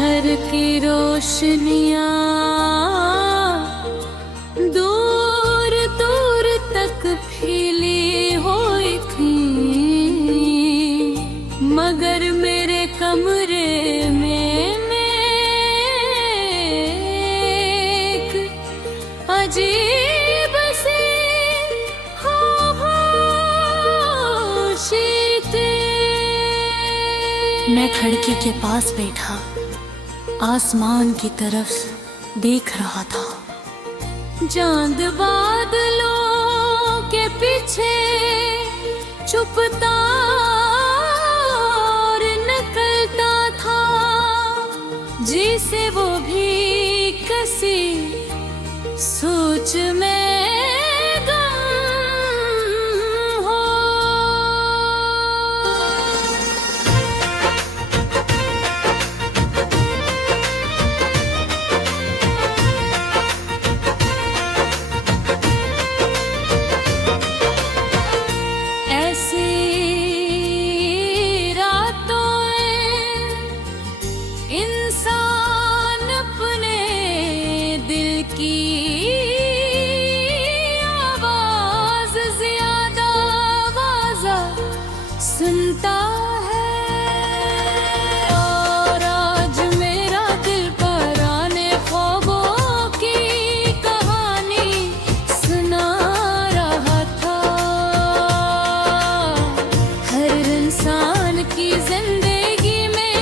शहर की रोशनियाँ दूर दूर तक फैली हुई थी, मगर मेरे कमरे में एक अजीब सी खामोशी थी। मैं खिड़की के पास बैठा आसमान की तरफ देख रहा था। चांद बादलों के पीछे छुपता और निकलता था, जिसे वो भी किसी सोच में सुनता है। और आज मेरा दिल पराने ख्वाबों की कहानी सुना रहा था। हर इंसान की जिंदगी में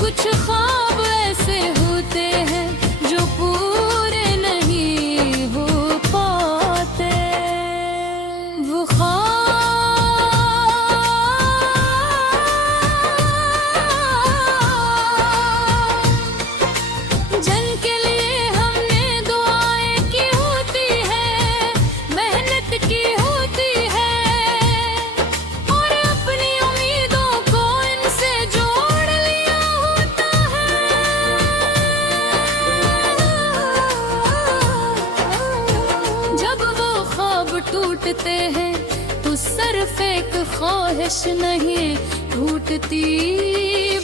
कुछ ख्वाब ऐसे होते हैं जो पूरे नहीं हो पाते। वो टूटते हैं तो सिर्फ एक ख्वाहिश नहीं टूटती,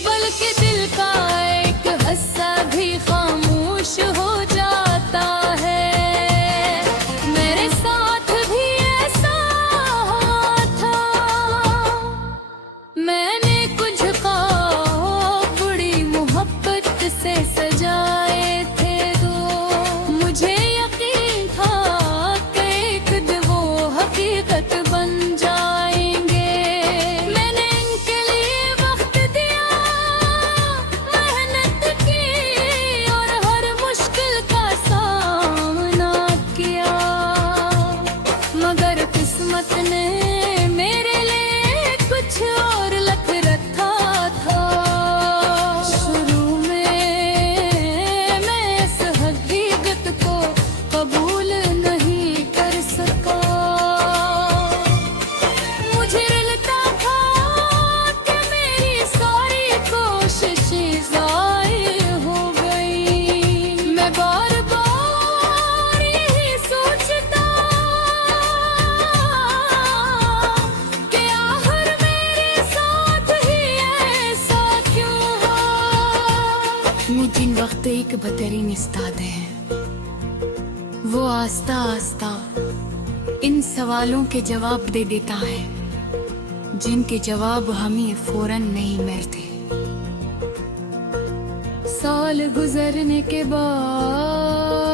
बल्कि दिल का एक हिस्सा भी खामोश हो जाता है। मेरे साथ भी ऐसा था। मैंने कुछ ख्वाब बड़ी मोहब्बत से सजाए थे, तो मुझे यकीन था हकीकत बन जाएंगे। मैंने इनके लिए वक्त दिया, मेहनत की और हर मुश्किल का सामना किया, मगर किस्मत ने मेरे लिए कुछ और लिख रखा था। शुरू में मैं इस हकीकत को कबूल नहीं कर सका। जिन वक्त एक बदतरीन इस्ताद हैं, वो आस्ता आस्ता इन सवालों के जवाब दे देता है जिनके जवाब हमें फौरन नहीं मिलते। साल गुजरने के बाद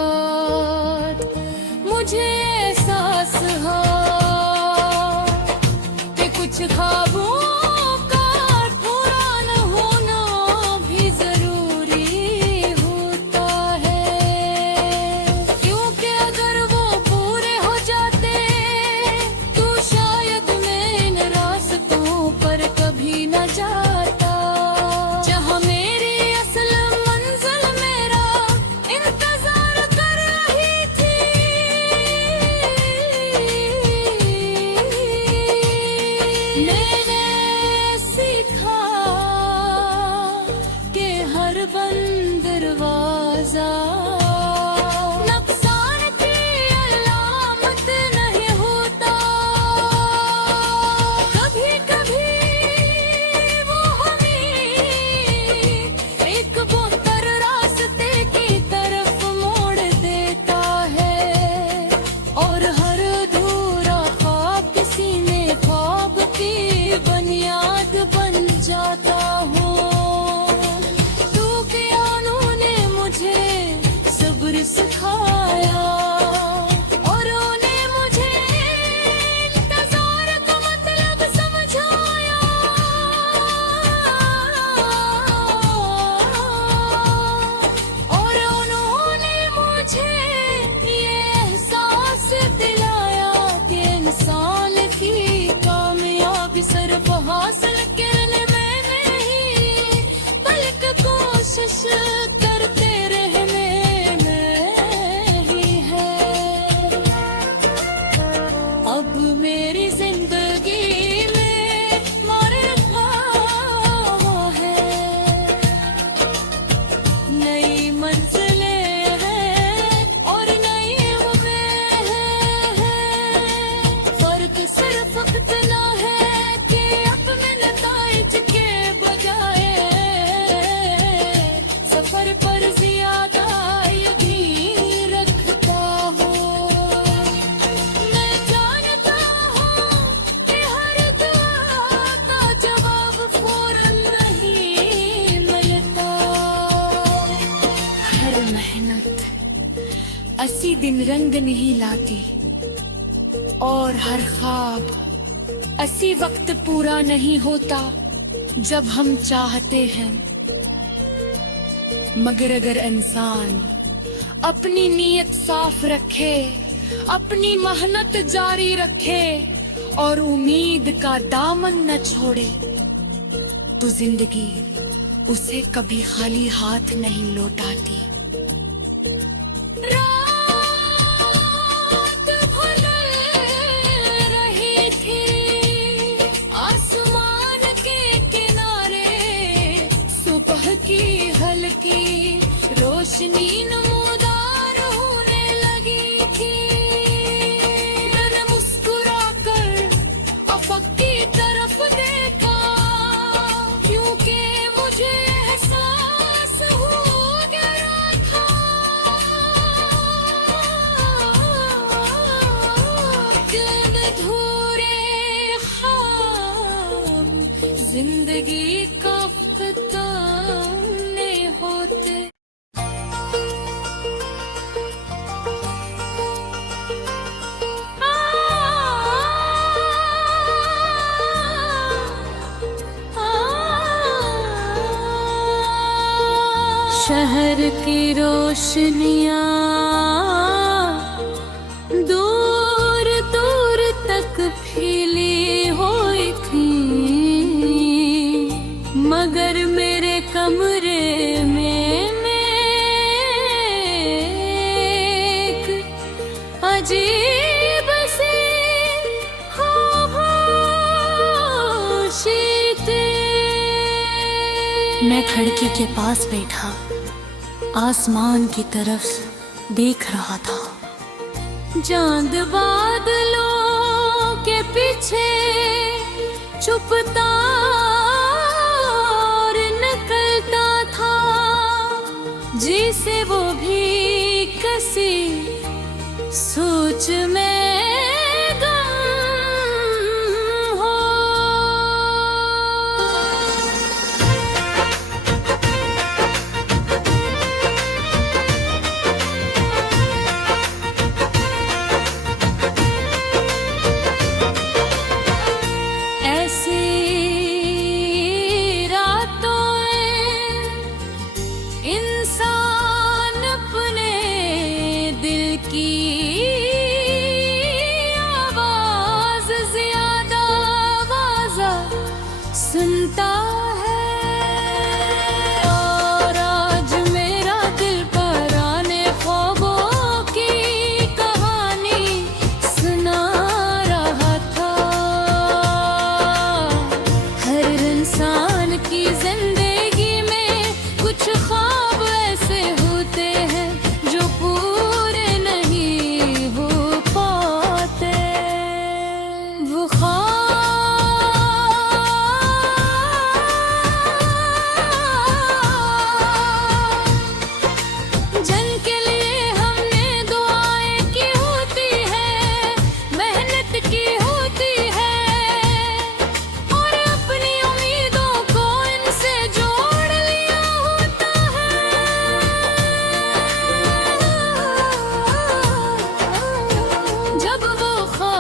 मुझे एहसास हुआ कि कुछ ख्वाबों मेहनत 80 दिन रंग नहीं लाती, और हर ख्वाब 80 वक्त पूरा नहीं होता जब हम चाहते हैं। मगर अगर इंसान अपनी नीयत साफ रखे, अपनी मेहनत जारी रखे और उम्मीद का दामन न छोड़े, तो जिंदगी उसे कभी खाली हाथ नहीं लौटाती। रात ढल रही थी आसमान के किनारे, सुबह की हल्की रोशनी नमूदार होने लगी थी। मैंने मुस्कुराकर अफक की तरफ देखा, क्योंकि मुझे एहसास हो गया था कि अधूरे ख्वाब जिंदगी का फताने होते। शहर की रोशनियाँ दूर दूर तक फैली हुई थी, मगर मेरे कमरे में एक अजीब सी खामोशी थी। मैं खिड़की के पास बैठा आसमान की तरफ देख रहा था। चांद बादलों के पीछे छुपता और निकलता था, जिसे वो भी किसी सोच में सुनता है। और आज मेरा दिल पराने ख्वाबों की कहानी सुना रहा था। हर इंसान की जिंदगी में कुछ ख्वाब ऐसे होते हैं जो पूरे नहीं हो पाते।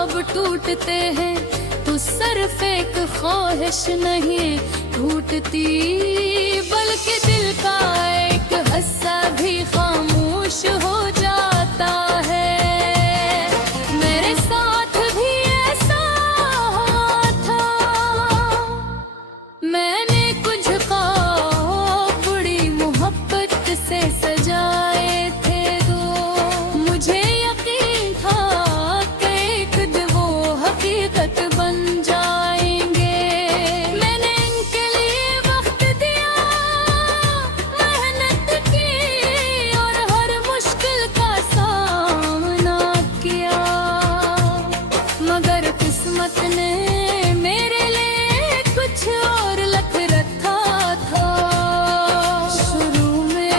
वो टूटते हैं तो सिर्फ एक ख्वाहिश नहीं टूटती, बल्कि दिल का एक हिस्सा भी खामोश हो जाता है। मेरे साथ भी ऐसा था। मैंने कुछ ख्वाब बड़ी मोहब्बत से सजाए थे दो, मुझे यकीन था हकीकत बन जाएंगे। मैंने इनके लिए वक्त दिया, मेहनत की और हर मुश्किल का सामना किया, मगर किस्मत ने मेरे लिए कुछ और लिख रखा था। शुरू में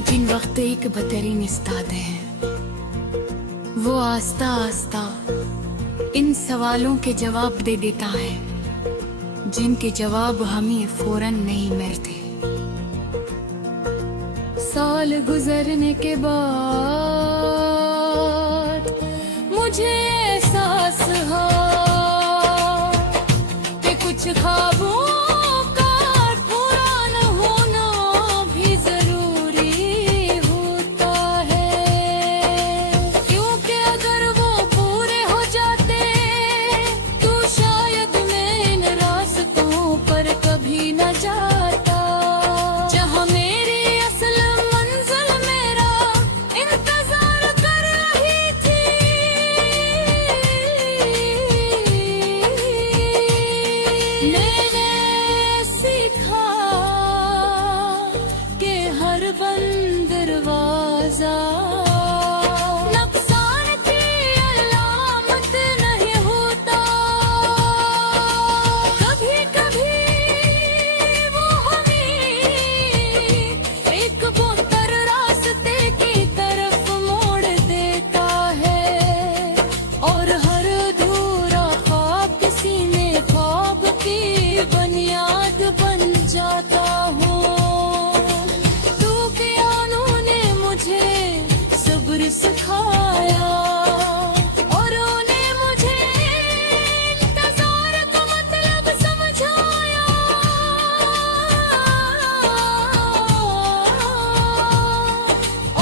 जिन वक्त एक बदतरीन इस्ताद है, वो आस्ता आस्ता इन सवालों के जवाब दे देता है जिनके जवाब हमें फौरन नहीं मिलते। साल गुजरने के बाद मुझे एहसास हुआ कि कुछ ख्वाबों सिखाया और उन्हें मुझे इंतजार का मतलब समझाया।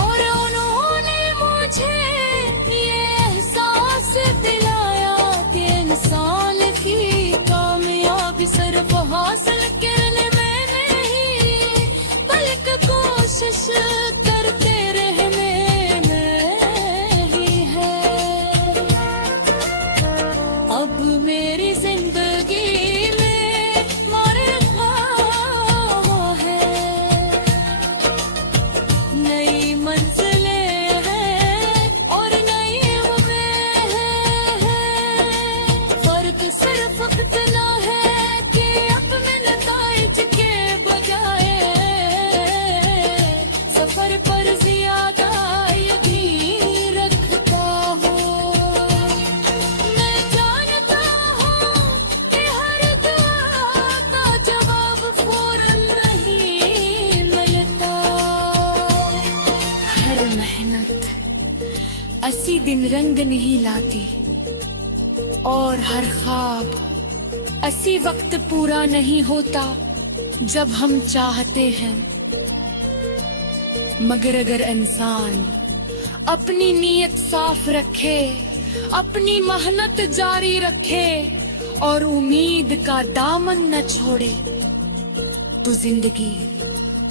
और उन्होंने मुझे ये एहसास दिलाया कि इंसान की कामयाबी सिर्फ हासिल करने में नहीं बल्कि कोशिश करते रहने मेरी जिंदगी में मरहमा है। नई मंजिलें हैं और नई उम्मीदें हैं। फर्क सिर्फ इतना है कि अब मैं नताइज के बजाय सफर पर ज्यादा यकीन रखता हूँ। अस्सी दिन रंग नहीं लाती और हर ख्वाब 80 वक्त पूरा नहीं होता जब हम चाहते हैं। मगर अगर इंसान अपनी नीयत साफ रखे, अपनी मेहनत जारी रखे और उम्मीद का दामन न छोड़े तो जिंदगी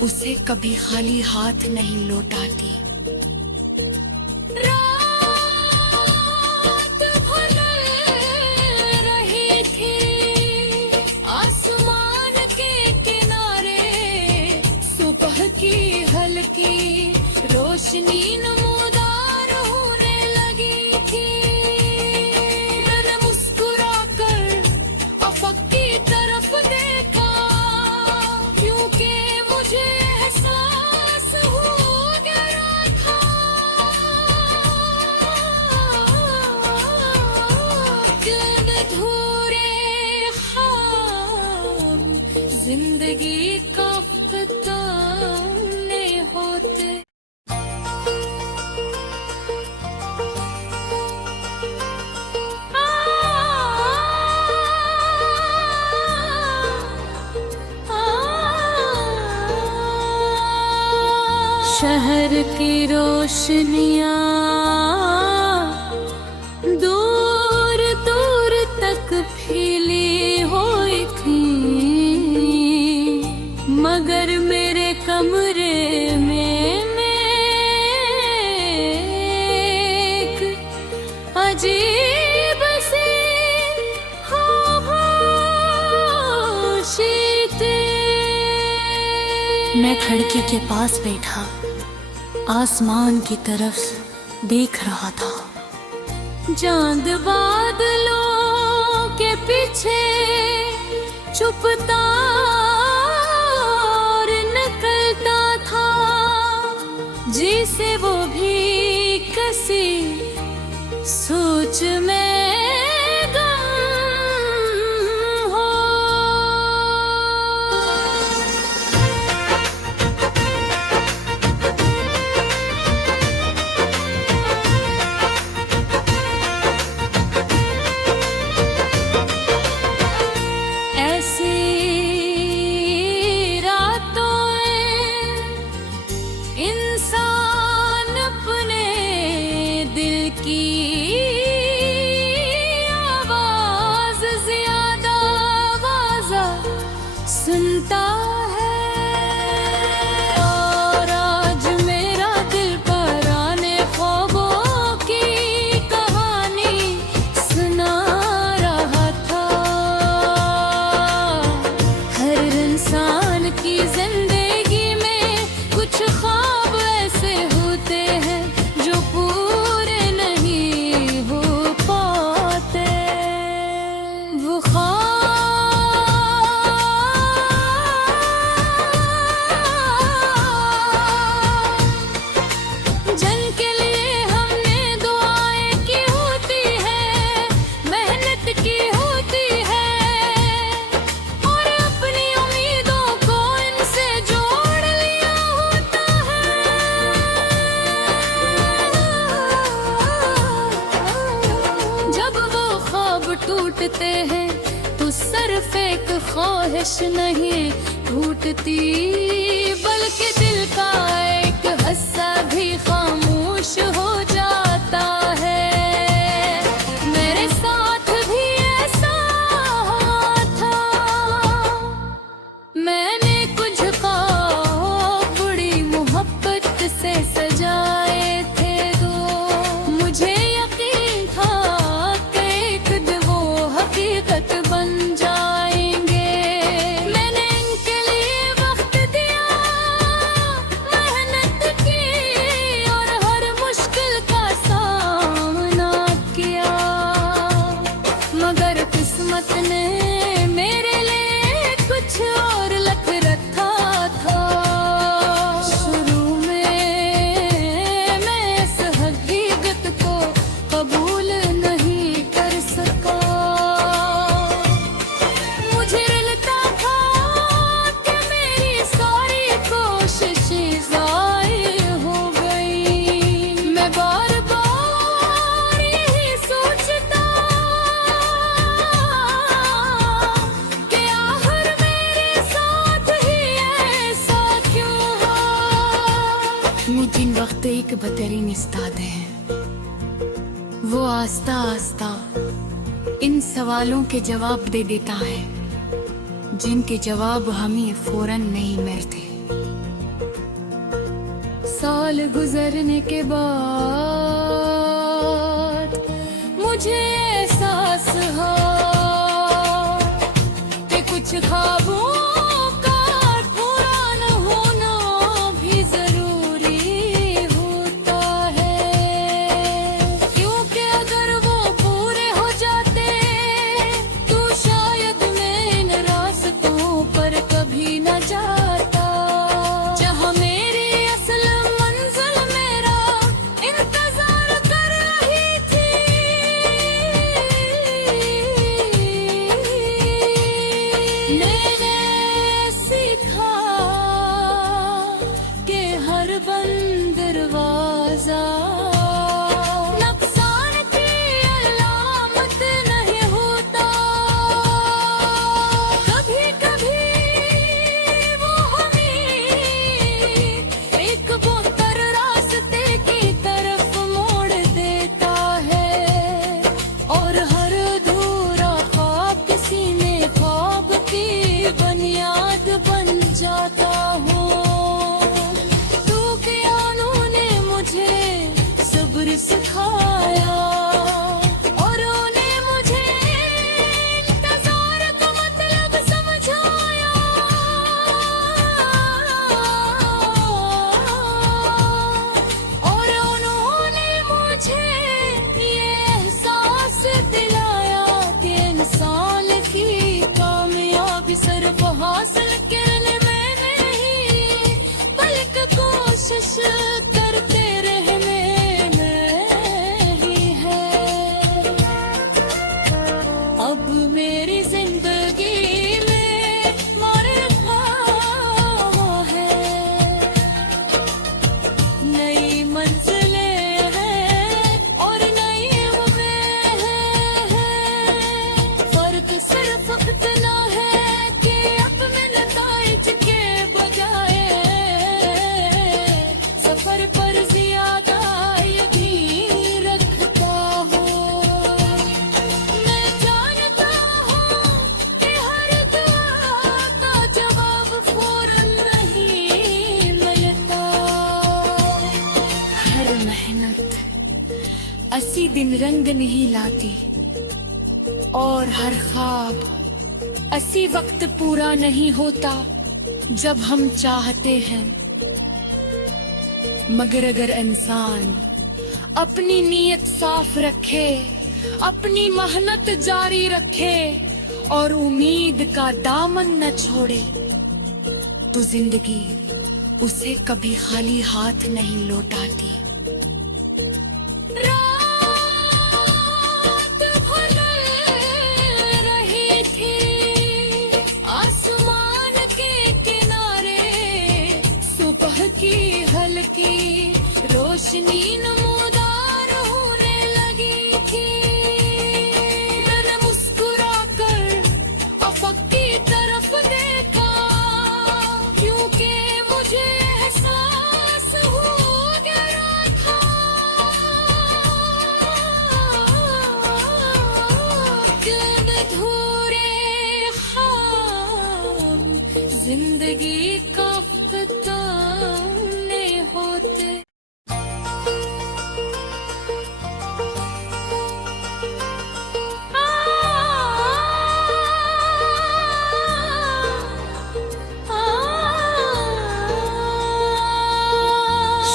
उसे कभी खाली हाथ नहीं लौटाती। की हल्की रोशनी नमूदार होने लगी थी। मैंने मुस्कुराकर अफक की तरफ देखा क्योंकि मुझे एहसास हो गया था कि अधूरे ख्वाब जिंदगी का होते। शहर की रोशनियाँ दूर दूर तक फैली हुई थी मगर मेरे कमरे में एक अजीब सी खामोशी थी। मैं खिड़की के पास बैठा आसमान की तरफ देख रहा था। चांद बादलों के पीछे छुपता और निकलता था। जिसे वो भी कसी सोच में गम हो। ऐसी रातों में इंसान अपने दिल की आवाज ज्यादा आवाज़ा सुनता है। और आज मेरा दिल पर आने ख्वाबों की कहानी सुना रहा था। हर इंसान की जिंदगी में कुछ ख्वाब ऐसे होते हैं जो पूरे नहीं हो पाते। वो ख्वाब जिनके लिए हमने दुआएं की होती है, मेहनत की होती है, और अपनी उम्मीदों को इनसे जोड़ लिया होता है। जब वो ख्वाब टूटते हैं तो सिर्फ एक ख्वाहिश नहीं टूटती, बल्कि दिल का एक हिस्सा भी खामोश हो जाता है। मेरे साथ भी ऐसा था। मैंने कुछ ख्वाब बड़ी मोहब्बत से सजाए थे दो। मुझे यकीन था कि एक दिन वो हकीकत बन जाएंगे। मैंने इनके लिए वक्त दिया, मेहनत की, और हर मुश्किल का सामना किया, मगर किस्मत ने मेरे लिए कुछ और लिख रखा था। शुरू में मैं इस हकीकत को कबूल नहीं कर सका। मुझे लगता था कि मेरी सारी कोशिशें ज़ाया हो गई। मैं बार बार यही सोचता कि आखिर मेरे साथ ही ऐसा क्यों हुआ। मुझे वक्त एक बेहतरीन उस्ताद है। वो आस्ता आस्ता इन सवालों के जवाब दे देता है जिनके जवाब हमें फौरन नहीं मिलते। साल गुजरने के बाद मुझे एहसास हुआ कि कुछ ख्वाबों का पूरा न होना भी जरूरी होता है, क्योंकि अगर वो पूरे हो जाते तो शायद मैं इन रास्तों पर कभी न जाता, जहाँ मेरी असल मंजिल मेरा इंतजार कर रही थी। मेहनत 80 दिन रंग नहीं लाती, और हर ख्वाब 80 वक्त पूरा नहीं होता जब हम चाहते हैं। मगर अगर इंसान अपनी नीयत साफ रखे, अपनी मेहनत जारी रखे और उम्मीद का दामन न छोड़े, तो जिंदगी उसे कभी खाली हाथ नहीं लौटाती। रात ढल रही थी आसमान के किनारे, सुबह की हल्की रोशनी नमूदार होने लगी थी। मैंने मुस्कुराकर अफक की तरफ देखा, क्योंकि मुझे एहसास हो गया था कि अधूरे ख्वाब जिंदगी का फताने होते।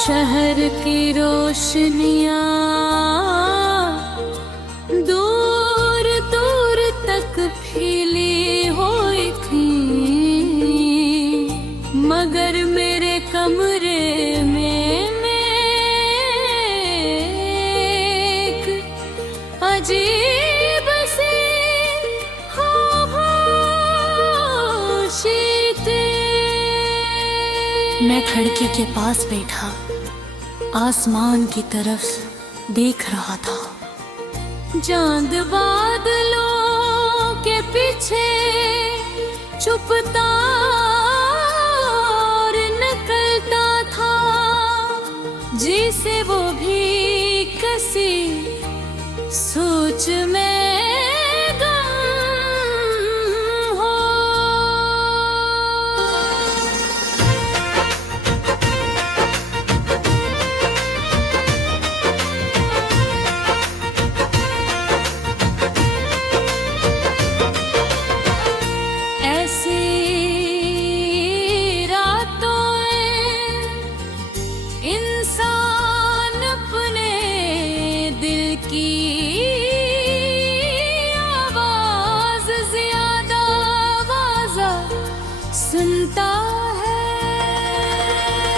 शहर की रोशनियाँ दूर दूर तक फैली हुई थी, मगर मेरे कमरे में एक अजीब सी खामोशी थी। मैं खिड़की के पास बैठा आसमान की तरफ देख रहा था। चांद बादलों के पीछे छुपता और निकलता था, जिसे वो भी किसी सोच में गम हो। इंसान अपने दिल की आवाज ज्यादा आवाज़ा सुनता है,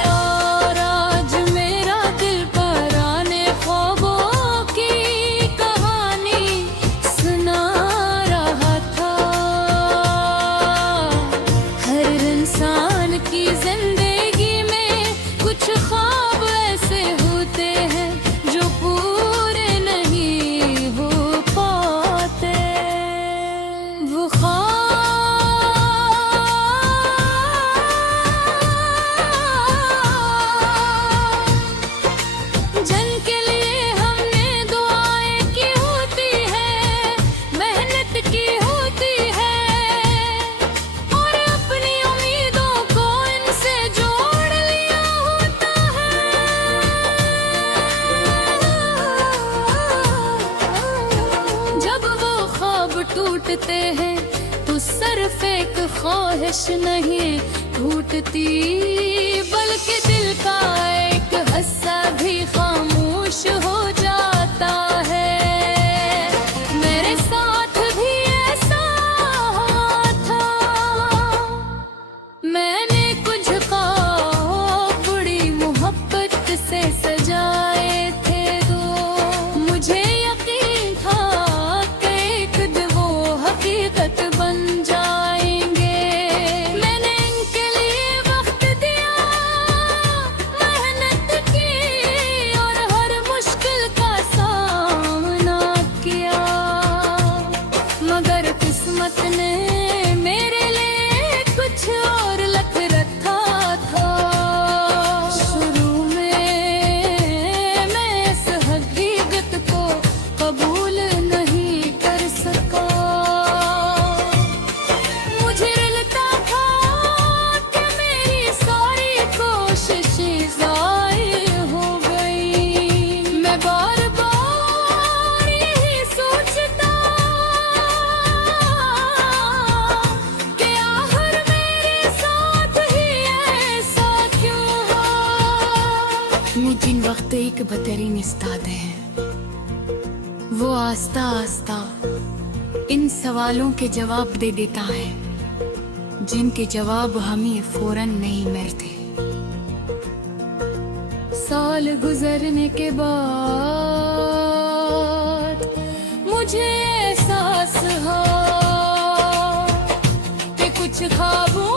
और आज मेरा दिल पराने ख्वाबों की कहानी सुना रहा था। हर इंसान की जिंदगी में कुछ ख्वाब ऐसे होते हैं जो पूरे नहीं हो पाते। वो ख्वाब जिनके लिए हमने दुआएं की होती है, मेहनत की होती है, और अपनी उम्मीदों को इनसे जोड़ लिया होता है। जब वो ख्वाब टूटते हैं तो सिर्फ एक ख्वाहिश नहीं टूटती, बल्कि दिल का एक हिस्सा भी खामोश हो जाता है। मेरे साथ भी ऐसा था। मैंने कुछ ख्वाब बड़ी मोहब्बत से सजाए थे, तो मुझे यकीन था कि एक दिन वो हकीकत बन जाएंगे। मैंने इनके लिए वक्त दिया, मेहनत की, और हर मुश्किल का सामना किया, मगर किस्मत ने मेरे लिए कुछ और लिख रखा था। शुरू में जिन वक्त एक बदतरीन इस्ताद है, वो आस्ता आस्ता इन सवालों के जवाब दे देता है जिनके जवाब हमें फौरन नहीं मिलते। साल गुजरने के बाद मुझे एहसास हुआ कि कुछ ख्वाबों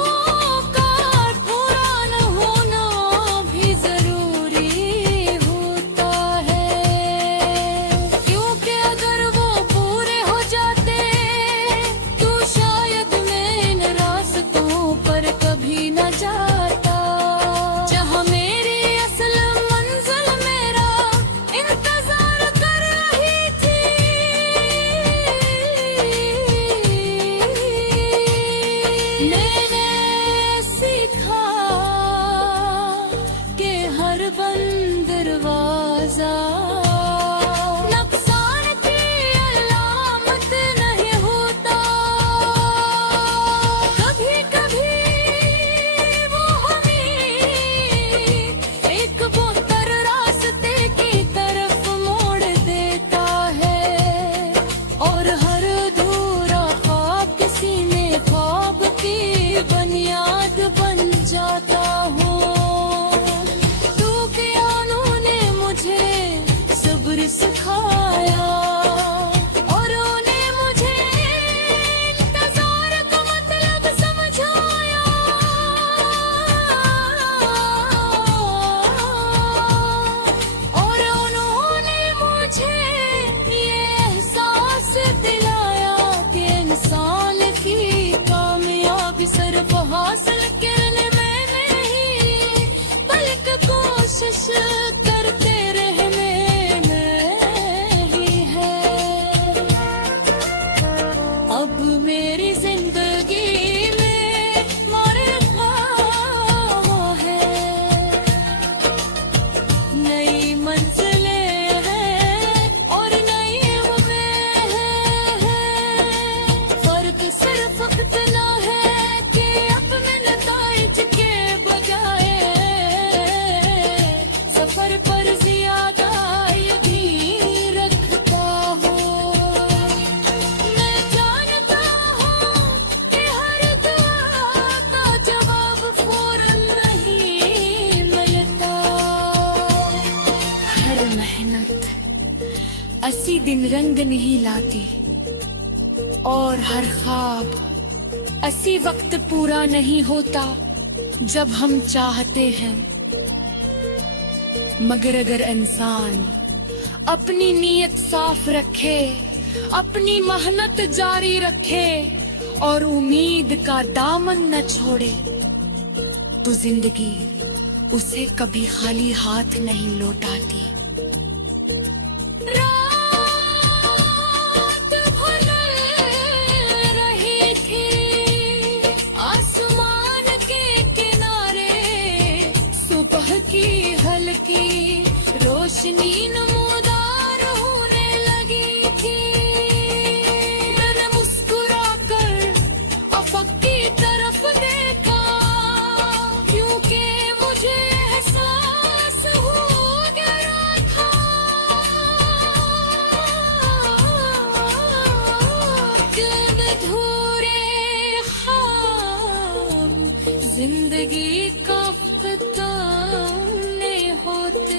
हासिल करने में नहीं, बल्कि कोशिश करते रहने में ही है। अब मेरी जिंदगी में मोरे ख्वाब है, नई मंजिलें हैं और नई उम्मीदें हैं। फर्क सिर्फ इतना है पर ज्यादा यकीन रखता हूँ। मैं जानता हूँ कि हर दुआ का जवाब फौरन नहीं मिलता। हर मेहनत 80 दिन रंग नहीं लाती और हर ख्वाब 80 वक्त पूरा नहीं होता जब हम चाहते हैं। मगर अगर इंसान अपनी नीयत साफ रखे, अपनी मेहनत जारी रखे और उम्मीद का दामन न छोड़े, तो जिंदगी उसे कभी खाली हाथ नहीं लौटाती। रात भर रही थी आसमान के किनारे, सुबह की हल्की रोशनी नमूदार होने लगी थी। मैंने मुस्कुराकर अफक की तरफ देखा, क्योंकि मुझे एहसास हो गया था कि अधूरे ख्वाब जिंदगी का फताने होते।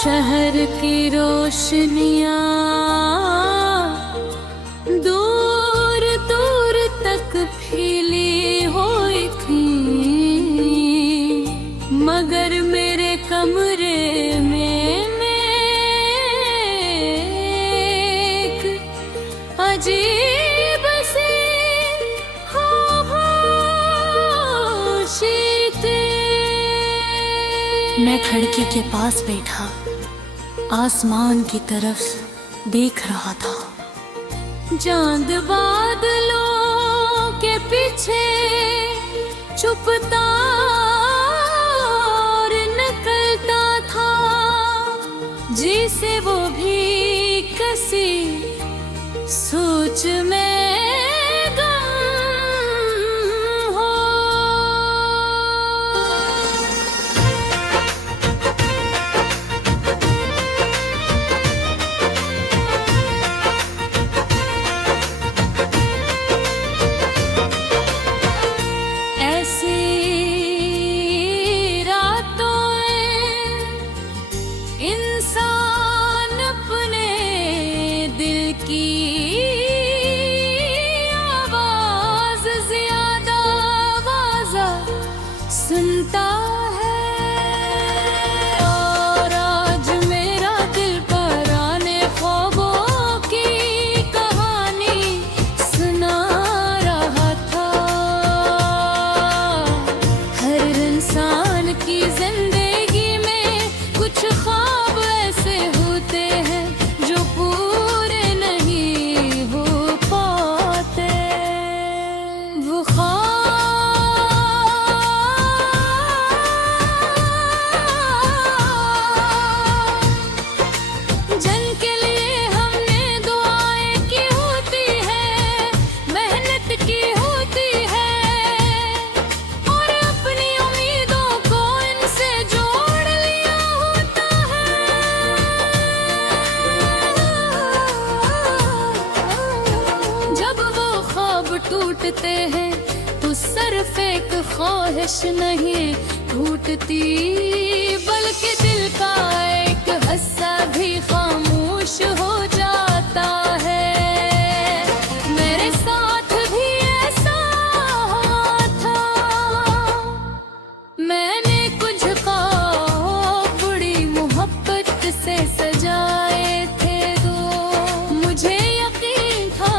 शहर की रोशनियाँ दूर दूर तक फैली हुई थी, मगर मेरे कमरे में एक अजीब सी खामोशी थी। मैं खिड़की के पास बैठा आसमान की तरफ देख रहा था। चांद बादलों के पीछे छुपता और निकलता था। जिसे वो भी कसी सोच में गम हो। ऐसी रातों में इंसान अपने दिल की आवाज ज्यादा आवाज़ा सुनता है। और आज मेरा दिल पराने ख्वाबों की कहानी सुना रहा था। हर इंसान की जिंदगी में कुछ ख्वाब ऐसे होते हैं जो पूरे नहीं हो पाते। वो ख्वाब जिनके लिए हमने दुआएं की होती है, मेहनत की होती है, और अपनी उम्मीदों को इनसे जोड़ लिया होता है। जब वो ख्वाब टूटते हैं तो सिर्फ एक ख्वाहिश नहीं टूटती, बल्कि दिल का एक हिस्सा भी खामोश हो जाता है। मेरे साथ भी ऐसा था। मैंने कुछ ख्वाब बड़ी मोहब्बत से सजाए थे दो। मुझे यकीन था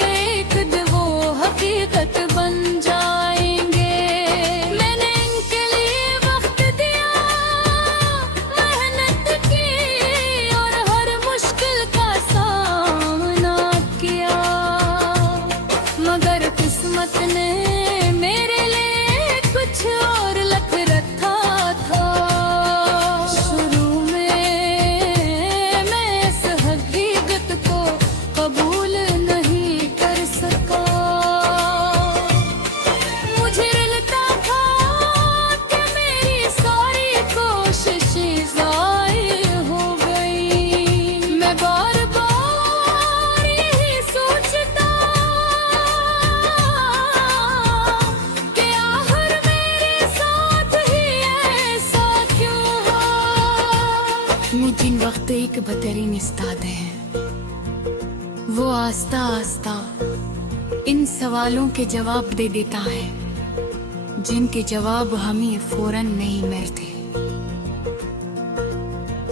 कि एक दिन वो हकीकत बन जाएंगे। मैंने इनके लिए वक्त दिया, मेहनत की, और हर मुश्किल का सामना किया, मगर किस्मत ने मेरे लिए कुछ और लिख रखा था। शुरू में मैं इस हकीकत को कबूल नहीं कर सका। मुझे लगता था कि मेरी सारी कोशिशें ज़ाया हो गई। मैं बार बार यही सोचता कि आखिर मेरे साथ ही ऐसा क्यों हुआ। मुझे वक्त एक बेहतरीन उस्ताद है। वो आस्ता आस्ता इन सवालों के जवाब दे देता है जिनके जवाब हमें फौरन नहीं मिलते।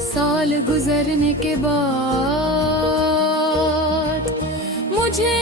साल गुजरने के बाद मुझे